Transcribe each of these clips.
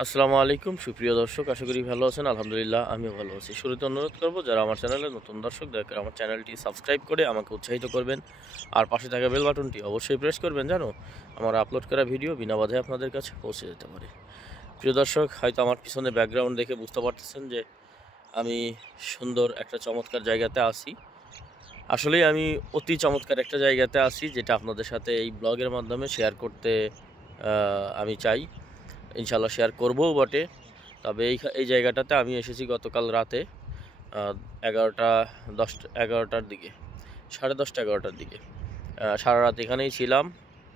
আসসালামু আলাইকুম সুপ্রিয় দর্শক, আশা করি ভালো আছেন। আলহামদুলিল্লাহ আমিও ভালো আছি। শুরুতে অনুরোধ করব, যারা আমার চ্যানেলে নতুন দর্শক, দয়া করে আমার চ্যানেলটি সাবস্ক্রাইব করে আমাকে উৎসাহিত করবেন। আর পাশে থাকা বেল বাটনটি অবশ্যই প্রেস করবেন, যেন আমার আপলোড করা ভিডিও বিনা বাধায় আপনাদের কাছে পৌঁছে যেতে পারে। প্রিয় দর্শক, হয়তো আমার পিছনে ব্যাকগ্রাউন্ড দেখে বুঝতে পারতেছেন যে আমি সুন্দর একটা চমৎকার জায়গাতে আছি। আসলেই আমি অতি চমৎকার একটা জায়গাতে আছি, যেটা আপনাদের সাথে এই ব্লগের মাধ্যমে শেয়ার করতে আমি চাই। ইনশাল্লাহ শেয়ার করবও বটে। তবে এই জায়গাটাতে আমি এসেছি গতকাল রাতে 11টার দিকে, 10:30 11টার দিকে। সারা রাত এখানেই ছিলাম,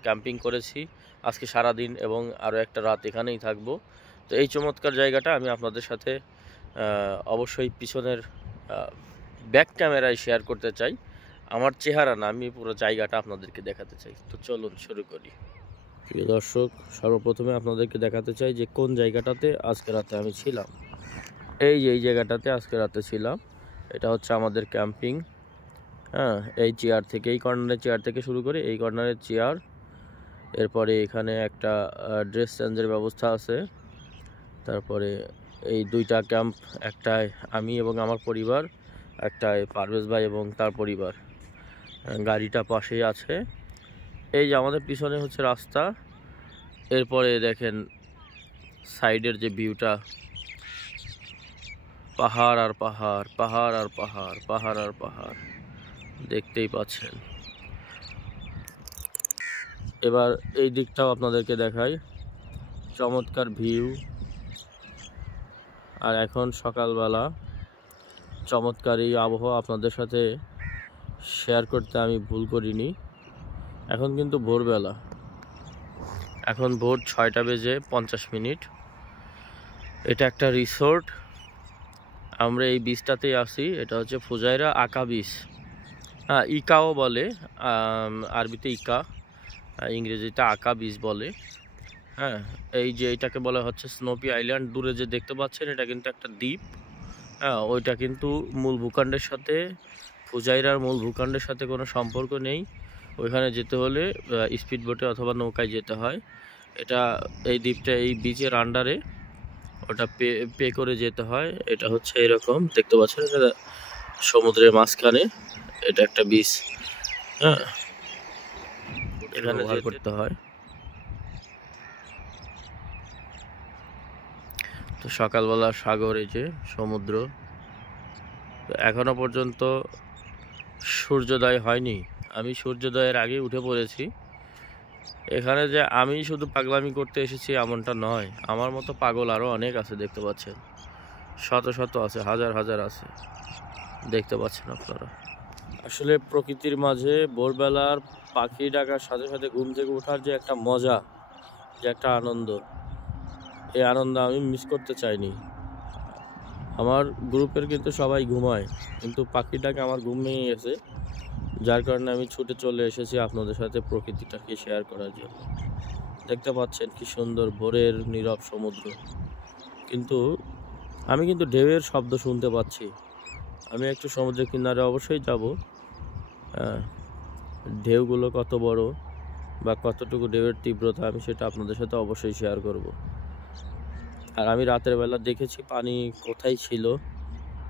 ক্যাম্পিং করেছি। আজকে সারা দিন এবং আরও একটা রাত এখানেই থাকবো। তো এই চমৎকার জায়গাটা আমি আপনাদের সাথে অবশ্যই পিছনের ব্যাক ক্যামেরায় শেয়ার করতে চাই। আমার চেহারা না, আমি পুরো জায়গাটা আপনাদেরকে দেখাতে চাই। তো চলুন শুরু করি। প্রিয় দর্শক, সর্বপ্রথমে আপনাদেরকে দেখাতে চাই যে কোন জায়গাটাতে আজকে রাতে আমি ছিলাম। এই জায়গাটাতে আজকে রাতে ছিলাম। এটা হচ্ছে আমাদের ক্যাম্পিং। হ্যাঁ, এই চেয়ার থেকে, এই কর্নারের চেয়ার থেকে শুরু করে এই কর্নারের চেয়ার। এরপরে এখানে একটা ড্রেস চেঞ্জের ব্যবস্থা আছে। তারপরে এই দুইটা ক্যাম্প, একটায় আমি এবং আমার পরিবার, একটায় পারভেজ ভাই এবং তার পরিবার। গাড়িটা পাশেই আছে। এই যে আমাদের পিছনে হচ্ছে রাস্তা। এরপরে দেখেন সাইডের যে ভিউটা, পাহাড় আর পাহাড়, পাহাড় আর পাহাড়, পাহাড় আর পাহাড়, দেখতেই পাচ্ছেন। এবার এই দিকটাও আপনাদেরকে দেখাই, চমৎকার ভিউ। আর এখন সকালবেলা, চমৎকার এই আবহাওয়া আপনাদের সাথে শেয়ার করতে আমি ভুল করিনি। এখন কিন্তু ভোরবেলা, এখন ভোর 6:50। এটা একটা রিসোর্ট। আমরা এই বিচটাতেই আছি। এটা হচ্ছে ফুজাইরা আকা বিচ। হ্যাঁ, ইকাও বলে, আরবিতে ইকা, ইংরেজিতে আকা বিচ বলে। হ্যাঁ, এই যে এইটাকে বলা হচ্ছে স্নোপি আইল্যান্ড। দূরে যে দেখতে পাচ্ছেন, এটা কিন্তু একটা দ্বীপ। হ্যাঁ, ওইটা কিন্তু মূল ভূখণ্ডের সাথে, ফুজাইরার মূল ভূখণ্ডের সাথে কোনো সম্পর্ক নেই। ওইখানে যেতে হলে স্পিড বোটে অথবা নৌকায় যেতে হয়। এটা, এই দ্বীপটা এই বিচের আন্ডারে, ওটা পে করে যেতে হয়। এটা হচ্ছে এরকম দেখতে পাচ্ছেন, এটা সমুদ্রের মাঝখানে, এটা একটা বিচ। হ্যাঁ, এখানে ব্যবহার করতে হয়। তো সকালবেলা সাগর, এই যে সমুদ্র। এখনো পর্যন্ত সূর্যোদয় হয়নি। আমি সূর্যোদয়ের আগে উঠে পড়েছি। এখানে যে আমি শুধু পাগলামি করতে এসেছি এমনটা নয়, আমার মতো পাগল আরও অনেক আছে, দেখতে পাচ্ছেন। শত শত আছে, হাজার হাজার আছে, দেখতে পাচ্ছেন আপনারা। আসলে প্রকৃতির মাঝে ভোরবেলার পাখি ডাকার সাথে সাথে ঘুম থেকে ওঠার যে একটা মজা, যে একটা আনন্দ, এই আনন্দ আমি মিস করতে চাইনি। আমার গ্রুপের কিন্তু সবাই ঘুমায়, কিন্তু পাখি ডাকে আমার ঘুম ভেঙে গেছে। যার কারণে আমি ছুটে চলে এসেছি আপনাদের সাথে প্রকৃতিটাকে শেয়ার করার জন্য। দেখতে পাচ্ছেন কি সুন্দর ভোরের নীরব সমুদ্র। কিন্তু আমি কিন্তু ঢেউয়ের শব্দ শুনতে পাচ্ছি। আমি একটু সমুদ্রের কিনারে অবশ্যই যাব। ঢেউগুলো কত বড় বা কতটুকু ঢেউয়ের তীব্রতা, আমি সেটা আপনাদের সাথে অবশ্যই শেয়ার করব। আর আমি রাতের বেলা দেখেছি পানি কোথায় ছিল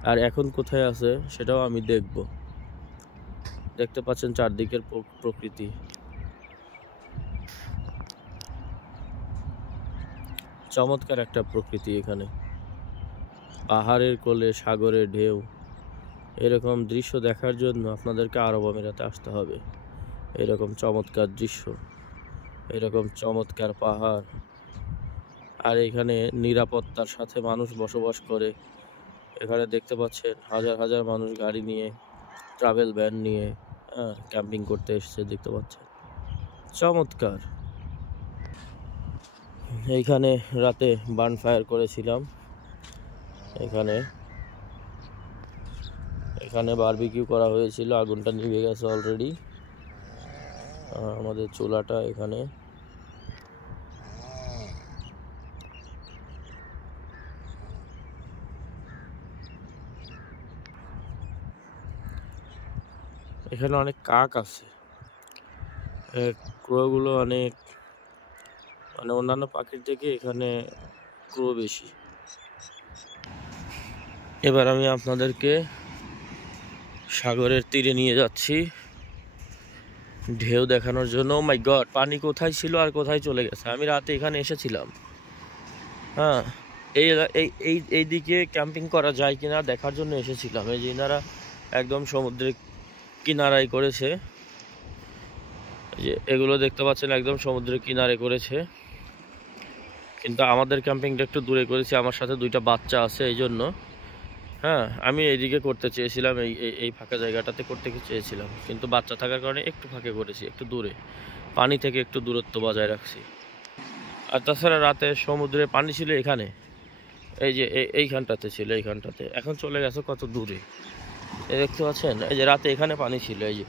আর এখন কোথায় আছে, সেটাও আমি দেখব। দেখতে পাচ্ছেন চারদিকের প্রকৃতি, চমৎকার একটা প্রকৃতি। এখানে পাহাড়ের কোলে সাগরের ঢেউ, এরকম দৃশ্য দেখার জন্য আপনাদেরকে আরব আমিরাতে আসতে হবে। এরকম চমৎকার দৃশ্য, এরকম চমৎকার পাহাড়, আর এখানে নিরাপত্তার সাথে মানুষ বসবাস করে। এখানে দেখতে পাচ্ছেন হাজার হাজার মানুষ গাড়ি নিয়ে, ট্রাভেল ভ্যান নিয়ে ক্যাম্পিং করতে এসেছে, দেখতে পাচ্ছেন। চমৎকার। এইখানে রাতে বার্ন ফায়ার করেছিলাম। এখানে এখানে বারবিকিউ করা হয়েছিল, আগুনটা নিভে গেছে অলরেডি। আমাদের চুলাটা এখানে। এখানে অনেক কাক আছে। ক্রোগুলো অনেক, মানে অন্যান্য পাখির থেকে এখানে চক্র বেশি। এবার আমি আপনাদেরকে সাগরের তীরে নিয়ে যাচ্ছি ঢেউ দেখানোর জন্য। মাই গড, পানি কোথায় ছিল আর কোথায় চলে গেছে। আমি রাতে এখানে এসেছিলাম, হ্যাঁ, এই দিকে ক্যাম্পিং করা যায় কিনা দেখার জন্য এসেছিলাম। এই যে এনারা একদম সমুদ্রের কিনারায় করেছে, যে এগুলো দেখতে পাচ্ছেন একদম সমুদ্রের কিনারে করেছে, কিন্তু আমাদের ক্যাম্পিংটা একটু দূরে করেছি। আমার সাথে দুইটা বাচ্চা আছে, এই জন্য হ্যাঁ আমি এইদিকে করতে চেয়েছিলাম, এই ফাঁকা জায়গাটাতে করতে চেয়েছিলাম, কিন্তু বাচ্চা থাকার কারণে একটু ফাঁকে করেছি, একটু দূরে, পানি থেকে একটু দূরত্ব বজায় রাখছি। আর তাছাড়া রাতে সমুদ্রে পানি ছিল এখানে, এই যে এইখানটাতে ছিল, এইখানটাতে, এখন চলে গেছে কত দূরে, এই দেখতে পাচ্ছেন। এই যে রাতে এখানে পানি ছিল, এই যে,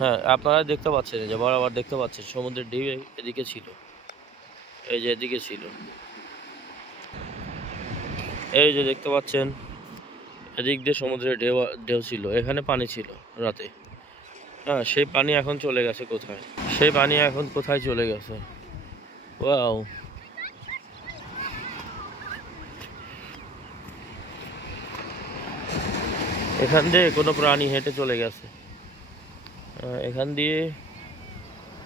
হ্যাঁ আপনারা দেখতে পাচ্ছেন, এই যে বরাবর দেখতে পাচ্ছেন সমুদ্রের ঢেউ এদিকে ছিল, এই যে এদিকে ছিল, এই যে দেখতে পাচ্ছেন এদিক দিয়ে সমুদ্রের ঢেউ ছিল, এখানে পানি ছিল রাতে। হ্যাঁ, সেই পানি এখন চলে গেছে কোথায়, সেই পানি এখন কোথায় চলে গেছে। ওয়াও, এখান দিয়ে কোনো প্রাণী হেঁটে চলে গেছে, এখান দিয়ে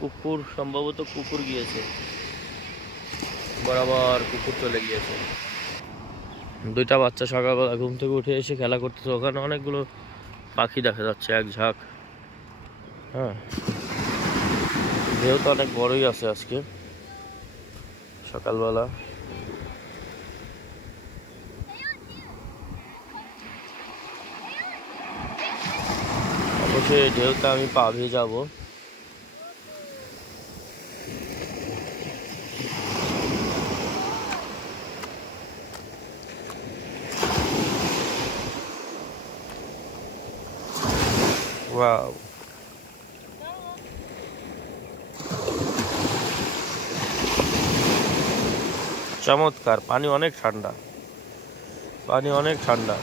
কুকুর, সম্ভবত কুকুর গিয়েছে, বরাবর কুকুর চলে গিয়েছে। দুইটা বাচ্চা সকালবেলা ঘুম থেকে উঠে এসে খেলা করতেছে, ওখানে অনেকগুলো পাখি দেখা যাচ্ছে, এক ঝাঁক। হ্যাঁ, ঢেউ তো অনেক বড়ই আছে আজকে সকালবেলা। অবশ্যই ঢেউতে আমি পা ভেজাবো। ওয়াও, চমৎকার, পানি অনেক ঠান্ডা, পানি অনেক ঠান্ডা।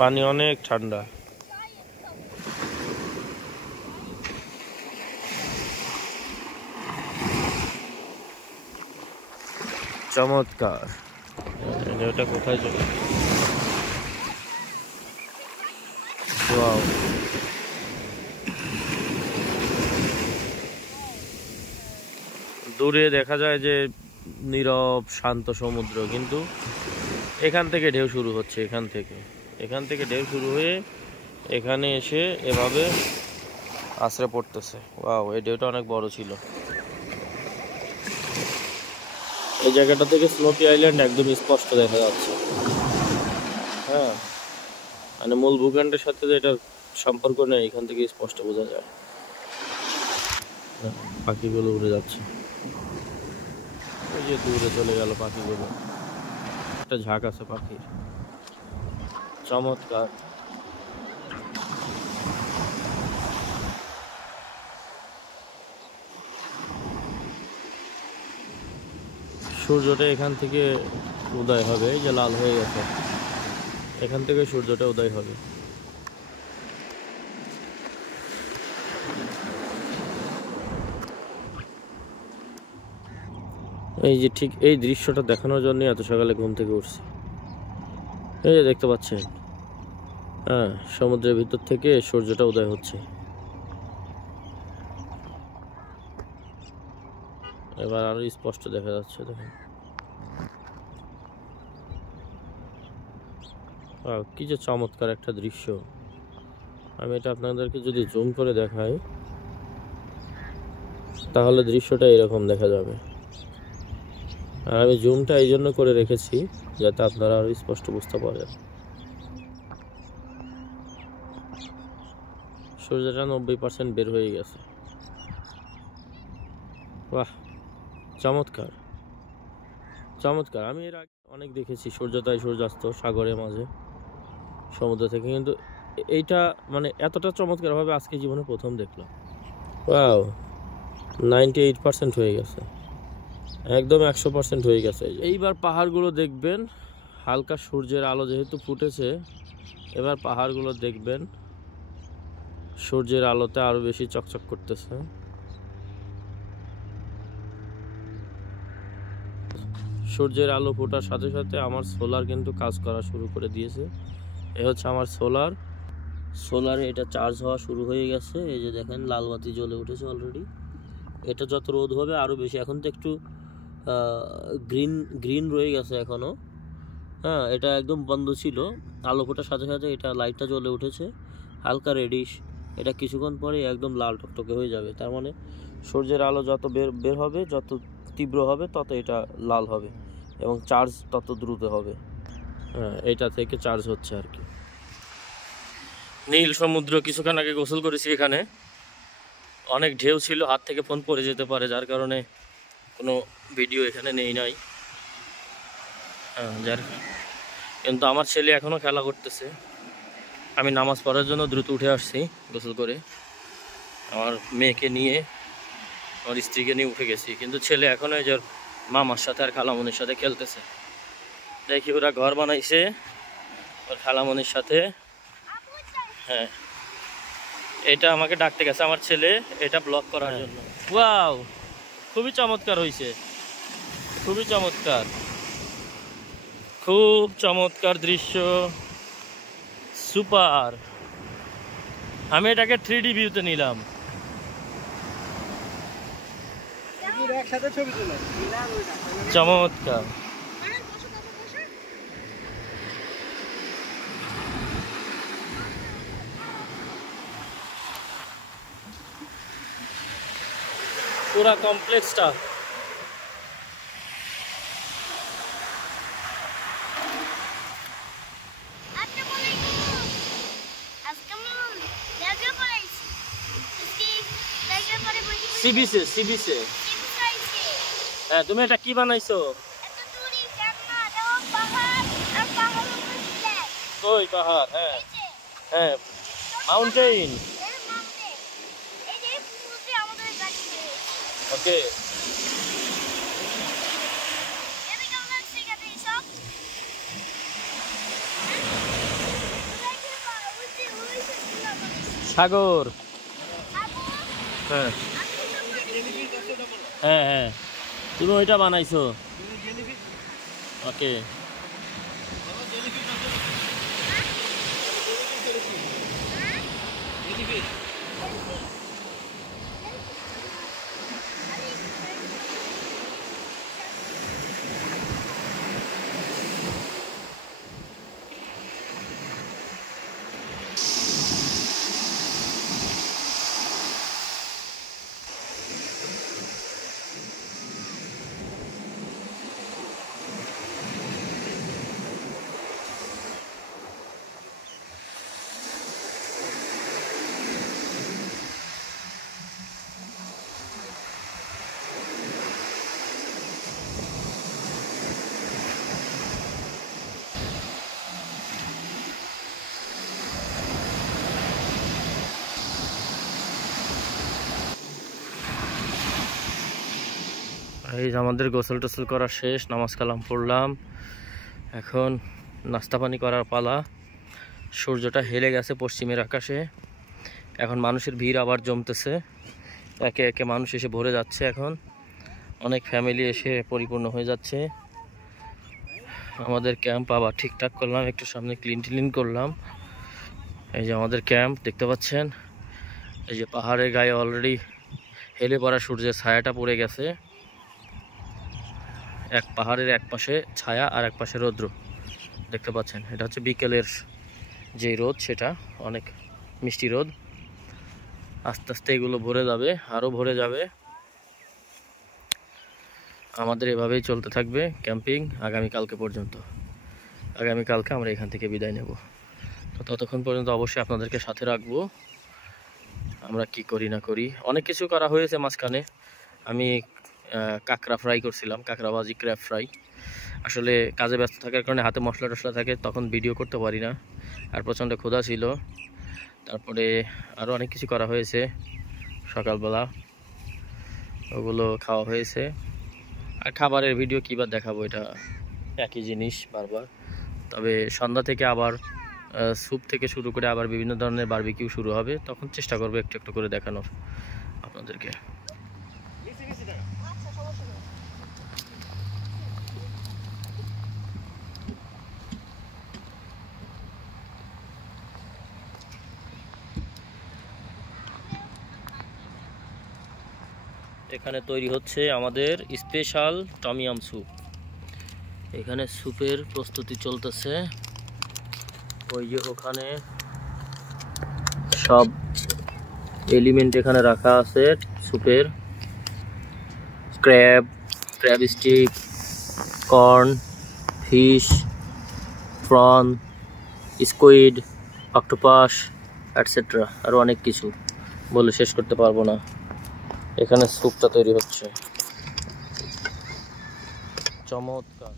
পানি অনেক ঠান্ডা। চমৎকার, এটা কোথায় চলে? ওয়াও, দূরে দেখা যায় যে নীরব শান্ত সমুদ্র, কিন্তু এখান থেকে ঢেউ শুরু হচ্ছে, এখান থেকে ঢেউ শুরু হয়ে এখানে এসে এভাবে আছড়ে পড়তেছে। ওয়াও, এই ঢেউটা অনেক বড় ছিল। এই জায়গাটা থেকে স্নোপি আইল্যান্ড একদম স্পষ্ট দেখা যাচ্ছে। হ্যাঁ, মানে মূল ভূখণ্ডের সাথে যে এটা সম্পর্ক নেই, এখান থেকে স্পষ্ট বোঝা যায়। পাখিগুলো উড়ে যাচ্ছে, ওই যে দূরে চলে গেল পাখিগুলো, একটা ঝাঁক আছে পাখির। চমৎকার। সূর্যটা এখান থেকে উদয় হবে, এই যে লাল হয়ে গেছে, এখান থেকে সূর্যটা উদয় হবে। এই যে ঠিক এই দৃশ্যটা দেখানোর জন্য এত সকালে ঘুম থেকে উঠছি। এই যে দেখতে পাচ্ছেন, হ্যাঁ, সমুদ্রের ভিতর থেকে সূর্যটা উদয় হচ্ছে। এবার আরো স্পষ্ট দেখা যাচ্ছে, দেখেন কি যে চমৎকার একটা দৃশ্য। আমি এটা আপনাদেরকে যদি জুম করে দেখাই তাহলে দৃশ্যটা এরকম দেখা যাবে। আর আমি জুমটা এই জন্য করে রেখেছি যাতে আপনারা আরো স্পষ্ট বুঝতে পারেন। সূর্যটা 90% বের হয়ে গেছে। বাহ, চমৎকার, চমৎকার। আমি এর আগে অনেক দেখেছি সূর্যোদয় সূর্যাস্ত সাগরের মাঝে, সমুদ্র থেকে, কিন্তু এইটা মানে এতটা চমৎকারভাবে আজকে জীবনে প্রথম দেখলাম। ওয়াও, 98% হয়ে গেছে, একদম 100% হয়ে গেছে। এইবার পাহাড়গুলো দেখবেন, হালকা সূর্যের আলো যেহেতু ফুটেছে, এবার পাহাড়গুলো দেখবেন সূর্যের আলোতে আরো বেশি চকচক করতেছে। সূর্যের আলো ফোটার সাথে সাথে আমার সোলার কিন্তু কাজ করা শুরু করে দিয়েছে। এ হচ্ছে আমার সোলারে এটা চার্জ হওয়া শুরু হয়ে গেছে। এই যে দেখেন লাল বাতি জ্বলে উঠেছে অলরেডি। এটা যত রোদ হবে আরো বেশি, এখন তো একটু গ্রিন গ্রিন রয়ে গেছে এখনো। হ্যাঁ, এটা একদম বন্ধ ছিল, আলো ফোটার সাথে সাথে এটা লাইটটা জ্বলে উঠেছে হালকা রেডিশ। এটা কিছুক্ষণ পরে একদম লাল টকটকে হয়ে যাবে। তার মানে সূর্যের আলো যত বের হবে, যত তীব্র হবে, তত এটা লাল হবে এবং চার্জ তত দ্রুত হবে। হ্যাঁ, এটা থেকে চার্জ হচ্ছে আর কি। নীল সমুদ্র, কিছুক্ষণ আগে গোসল করেছি এখানে, অনেক ঢেউ ছিল, হাত থেকে ফোন পড়ে যেতে পারে, যার কারণে কোনো ভিডিও এখানে নেই নাই। হ্যাঁ, কিন্তু আমার ছেলে এখনও খেলা করতেছে। আমি নামাজ পড়ার জন্য দ্রুত উঠে আসছি গোসল করে, আমার মেয়েকে নিয়ে, আমার স্ত্রীকে নিয়ে উঠে গেছি, কিন্তু ছেলে এখনও এই যে মামার সাথে আর খালামনির সাথে খেলতেছে। দেখি ওরা ঘর বানাইছে ওর খালামনির সাথে। হ্যাঁ, এটা আমাকে ডাকতে গেছে আমার ছেলে, এটা ব্লক করার জন্য। ওয়াও, খুবই চমৎকার হয়েছে, খুবই চমৎকার, খুব চমৎকার দৃশ্য, সুপার। আমি এটাকে 3D ভিউতে নিলাম। চমৎকার। পুরা কমপ্লেক্সটা সিবিসে। হ্যাঁ, তুমি এটা কি বানাইছো? ওই পাহাড়, হ্যাঁ হ্যাঁ, মাউন্টেন। ওকে, সাগর। হ্যাঁ হ্যাঁ হ্যাঁ, তুমি ওইটা বানাইছো। ওকে, এই যে আমাদের গোসল টোসল করা শেষ, নামাজ কালাম পড়লাম, এখন নাস্তা পানি করার পালা। সূর্যটা হেলে গেছে পশ্চিমের আকাশে, এখন মানুষের ভিড় আবার জমতেছে, একে একে মানুষ এসে ভরে যাচ্ছে, এখন অনেক ফ্যামিলি এসে পরিপূর্ণ হয়ে যাচ্ছে। আমাদের ক্যাম্প আবার ঠিকঠাক করলাম, একটু সামনে ক্লিন করলাম। এই যে আমাদের ক্যাম্প দেখতে পাচ্ছেন, এই যে পাহাড়ের গায়ে অলরেডি হেলে পড়া সূর্যের ছায়াটা পড়ে গেছে। এক পাহাড়ের এক পাশে ছায়া আর এক পাশে রৌদ্র দেখতে পাচ্ছেন। এটা হচ্ছে বিকেলের যে রোদ, সেটা অনেক মিষ্টি রোদ। আস্তে আস্তে এগুলো ভরে যাবে, আরও ভরে যাবে। আমাদের এভাবেই চলতে থাকবে ক্যাম্পিং আগামীকালকে পর্যন্ত। আগামীকালকে আমরা এখান থেকে বিদায় নেব। তো ততক্ষণ পর্যন্ত অবশ্যই আপনাদেরকে সাথে রাখবো, আমরা কি করি না করি। অনেক কিছু করা হয়েছে মাঝখানে। আমি কাঁকড়া ফ্রাই করছিলাম, কাঁকড়া ভাজি, ক্র্যাব ফ্রাই। আসলে কাজে ব্যস্ত থাকার কারণে হাতে মশলা টশলা থাকে, তখন ভিডিও করতে পারি না, আর প্রচণ্ড ক্ষুধা ছিল। তারপরে আরও অনেক কিছু করা হয়েছে সকালবেলা, ওগুলো খাওয়া হয়েছে। আর খাবারের ভিডিও কী বার দেখাবো, এটা একই জিনিস বারবার। তবে সন্ধ্যা থেকে আবার স্যুপ থেকে শুরু করে আবার বিভিন্ন ধরনের বারবিকিউ শুরু হবে, তখন চেষ্টা করবো একটু একটু করে দেখানোর আপনাদেরকে। এখানে তৈরি হচ্ছে আমাদের স্পেশাল টমিয়াম স্যুপ। এখানে স্যুপের প্রস্তুতি চলতেছে। ওই যে ওখানে সব এলিমেন্ট এখানে রাখা আছে স্যুপের, crab stick, corn, fish, prawn, squid, octopus etcetera, আরও অনেক কিছু বলে শেষ করতে পারবো না। এখানে স্যুপটা তৈরি হচ্ছে, চমৎকার।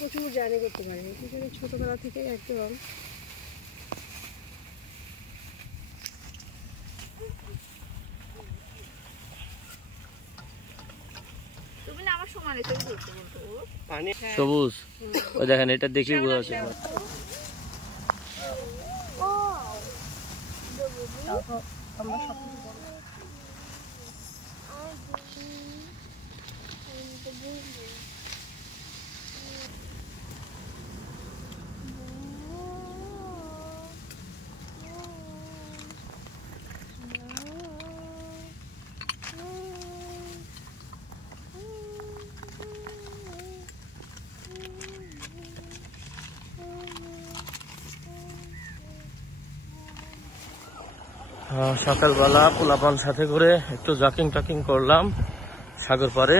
প্রচুর জার্নি করতে পারে, ছোটবেলা থেকে একদম। সবুজ, ওই দেখেন, এটা দেখে বোঝা যাচ্ছে। সকালবেলা পোলাপান সাথে করে একটু জাকিং করলাম সাগর পাড়ে।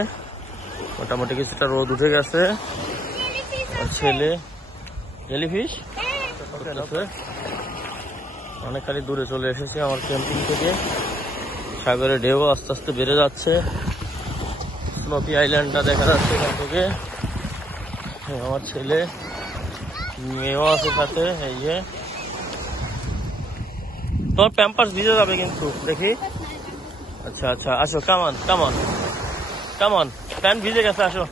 মোটামুটি কিছুটা রোদ উঠে গেছে। ছেলে জেলিফিশ অনেকখানি দূরে চলে এসেছে আমার ক্যাম্পিং থেকে। সাগরের ঢেউ আস্তে আস্তে বেড়ে যাচ্ছে। স্নোপি আইল্যান্ডটা দেখা যাচ্ছে এখান থেকে। আমার ছেলে মেয়েও আছে সাথে। এই যে তোমার প্যাম্পাস ভিজে যাবে কিন্তু, দেখি। আচ্ছা আচ্ছা, আসো, কামান প্যান্ট ভিজে গেছে, আসো।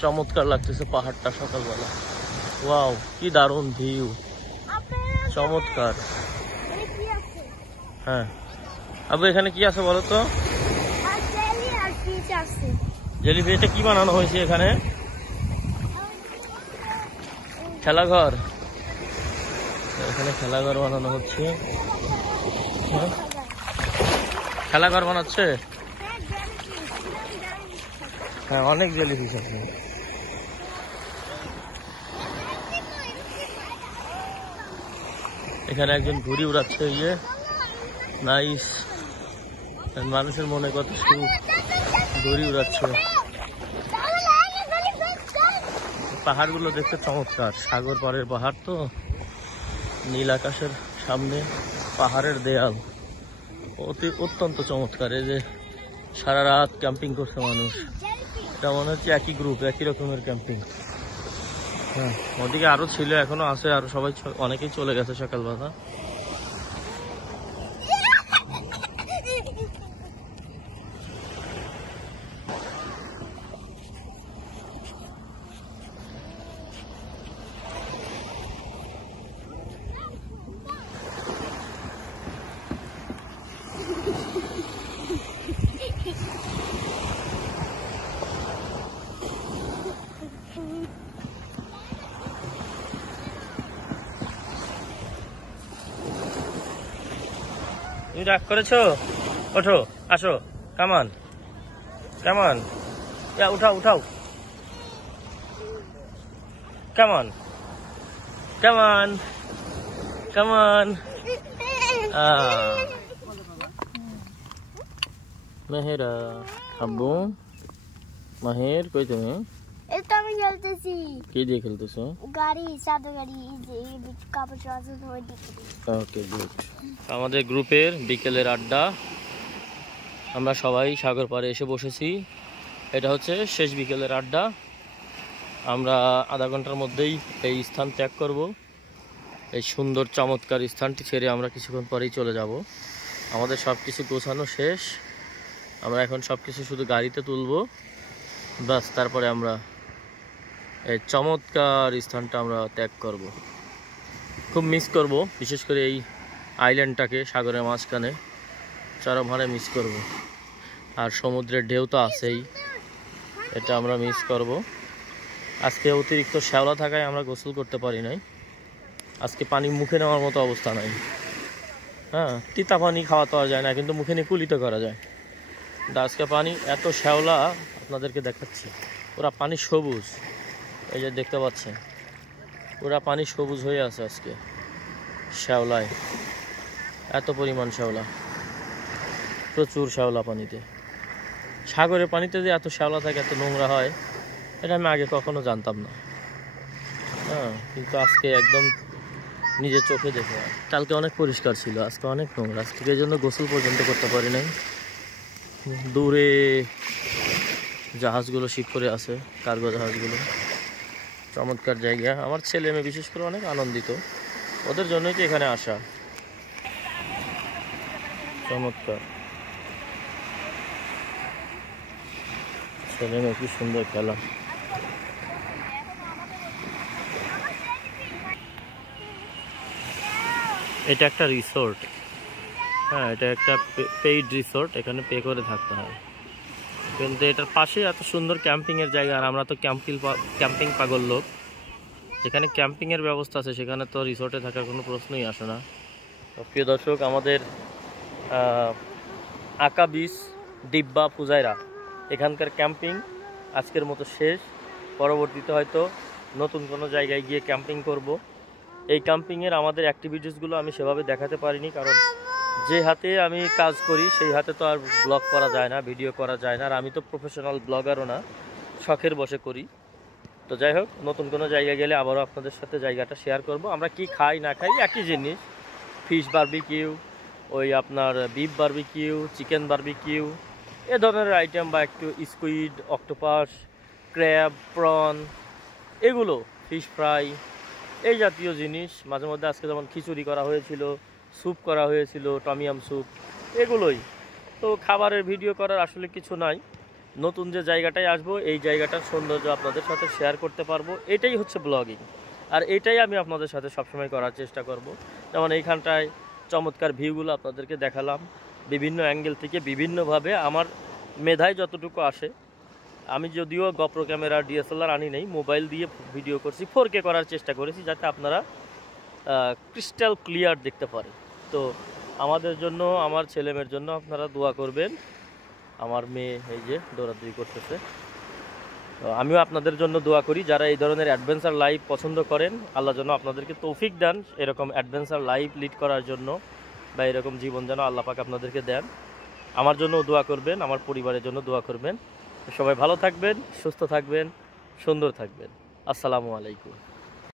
চমৎকার লাগতেছে পাহাড়টা সকালবেলা। ওয়াও, কি দারুণ ভিউ, চমৎকার। হ্যাঁ আবু, এখানে কি আছে বলো তো? জেলিফিশ। এটা কি বানানো হয়েছে এখানে? খেলাঘর। এখানে খেলাঘর বানানো হচ্ছে। খেলাঘর বানাচ্ছে। হ্যাঁ, অনেক জেলিফিশ আছে। এখানে একজন ঘুড়ি উড়াচ্ছে। ইয়ে নাইস। মানুষের মনে কত সুখ, ঘুড়ি উড়াচ্ছে। পাহাড়গুলো দেখতে চমৎকার। সাগর পাড়ের পাহাড় তো, নীল আকাশের সামনে পাহাড়ের দেয়াল, অত্যন্ত চমৎকার। এই যে সারা রাত ক্যাম্পিং করছে মানুষ। এটা মনে হচ্ছে একই গ্রুপ, একই রকমের ক্যাম্পিং। হ্যাঁ, ওদিকে আরো ছিল, এখনো আছে, আর সবাই অনেকেই চলে গেছে সকালবেলা। তুমি রাগ করেছো? ওঠো, আসো, কামান, উঠাও, কামান। মেহেরা আব্বু মাহের কই তুমি? এই তো আমি খেলতেছি কি দিয়ে খেলতেছো? গাড়ি সাদা গাড়ি এই যে কাপড় চোপড় ধরে দিচ্ছি। Okay good. আমাদের গ্রুপের বিকেলের আড্ডা, আমরা সবাই সাগর পাড়ে এসে বসেছি। এটা হচ্ছে শেষ বিকেলের আড্ডা। আমরা আধা ঘন্টার মধ্যেই এই স্থান ত্যাগ করব। এই সুন্দর চমৎকার স্থানটি ছেড়ে আমরা কিছুক্ষণ পরেই চলে যাব। আমাদের সব কিছু গোছানো শেষ, আমরা এখন সব কিছু শুধু গাড়িতে তুলব, বাস তারপরে আমরা এই চমৎকার স্থানটা আমরা ত্যাগ করব। খুব মিস করব, বিশেষ করে এই আইল্যান্ডটাকে, সাগরের মাঝখানে চরম হারে মিস করব। আর সমুদ্রের ঢেউ তো আছেই, এটা আমরা মিস করব। আজকে অতিরিক্ত শ্যাওলা থাকায় আমরা গোসল করতে পারি নাই। আজকে পানি মুখে নেওয়ার মতো অবস্থা নাই। হ্যাঁ, তিতা পানি খাওয়া তো আর যায় না, কিন্তু মুখে নিয়ে কুলিতে করা যায়। আজকে পানি এত শ্যাওলা, আপনাদেরকে দেখাচ্ছি। পুরা পানি সবুজ, এই যে দেখতে পাচ্ছেন, পুরা পানি সবুজ হয়ে আছে আজকে শ্যাওলায়। এত পরিমাণ শ্যাওলা, প্রচুর শ্যাওলা পানিতে। সাগরের পানিতে যে এত শ্যাওলা থাকে, এত নোংরা হয়, এটা আমি আগে কখনো জানতাম না। হ্যাঁ, কিন্তু আজকে একদম নিজের চোখে দেখে। কালকে অনেক পরিষ্কার ছিল, আজকে অনেক নোংরা। আজকে এই জন্য গোসল পর্যন্ত করতে পারি নাই। দূরে জাহাজগুলো শিপ করে আছে, কার্গো জাহাজগুলো। চমৎকার জায়গা, আমার ছেলে মেয়ে বিশেষ করে অনেক আনন্দিত, ওদের জন্যই তো এখানে আসা। চমৎকার ছেলে মেয়ে, কি সুন্দর খেলা। এটা একটা রিসোর্ট, হ্যাঁ এটা একটা পেইড রিসোর্ট, এখানে পে করে থাকতে হয়। কিন্তু এটার পাশে এত সুন্দর ক্যাম্পিংয়ের জায়গা, আর আমরা তো ক্যাম্পিং পাগল লোক। যেখানে ক্যাম্পিংয়ের ব্যবস্থা আছে সেখানে তো রিসোর্টে থাকার কোনো প্রশ্নই আসে না। প্রিয় দর্শক, আমাদের আকা বিচ, ডিব্বা, ফুজাইরা, এখানকার ক্যাম্পিং আজকের মতো শেষ। পরবর্তীতে হয়তো নতুন কোনো জায়গায় গিয়ে ক্যাম্পিং করব। এই ক্যাম্পিংয়ের আমাদের অ্যাক্টিভিটিসগুলো আমি সেভাবে দেখাতে পারিনি, কারণ যে হাতে আমি কাজ করি সেই হাতে তো আর ব্লগ করা যায় না, ভিডিও করা যায় না। আর আমি তো প্রফেশনাল ব্লগারও না, শখের বসে করি। তো যাই হোক, নতুন কোনো জায়গায় গেলে আবারও আপনাদের সাথে জায়গাটা শেয়ার করব। আমরা কি খাই না খাই একই জিনিস, ফিশ বারবিকিউ, ওই আপনার বিফ বারবিকিউ, চিকেন বারবিকিউ, এ ধরনের আইটেম, বা একটু স্কুইড, অক্টোপাস, ক্র্যাব, প্রন, এগুলো, ফিশ ফ্রাই, এই জাতীয় জিনিস। মাঝে মধ্যে আজকে যেমন খিচুড়ি করা হয়েছিল, স্যুপ করা হয়েছিল, টমিয়াম স্যুপ, এগুলোই। তো খাবারের ভিডিও করার আসলে কিছু নাই। নতুন যে জায়গাটায় আসবো, এই জায়গাটার সৌন্দর্য আপনাদের সাথে শেয়ার করতে পারবো, এটাই হচ্ছে ব্লগিং। আর এটাই আমি আপনাদের সাথে সবসময় করার চেষ্টা করব। যেমন এইখানটায় চমৎকার ভিউগুলো আপনাদেরকে দেখালাম, বিভিন্ন অ্যাঙ্গেল থেকে বিভিন্নভাবে আমার মেধায় যতটুকু আসে। আমি যদিও গপ্রো ক্যামেরা, ডিএসএলআর আনি নেই, মোবাইল দিয়ে ভিডিও করছি, 4K করার চেষ্টা করেছি, যাতে আপনারা ক্রিস্টাল ক্লিয়ার দেখতে পারেন। তো আমাদের জন্য, আমার ছেলেমেয়ের জন্য আপনারা দোয়া করবেন। আমার মেয়ে এই যে দৌড়াদৌড়ি করতেছে, তো আমিও আপনাদের জন্য দোয়া করি। যারা এই ধরনের অ্যাডভেঞ্চার লাইফ পছন্দ করেন, আল্লাহ যেন আপনাদেরকে তৌফিক দেন এরকম অ্যাডভেঞ্চার লাইফ লিড করার জন্য, বা এরকম জীবন যেন আল্লাহ পাক আপনাদেরকে দেন। আমার জন্যও দোয়া করবেন, আমার পরিবারের জন্য দোয়া করবেন। সবাই ভালো থাকবেন, সুস্থ থাকবেন, সুন্দর থাকবেন। আসসালামু আলাইকুম।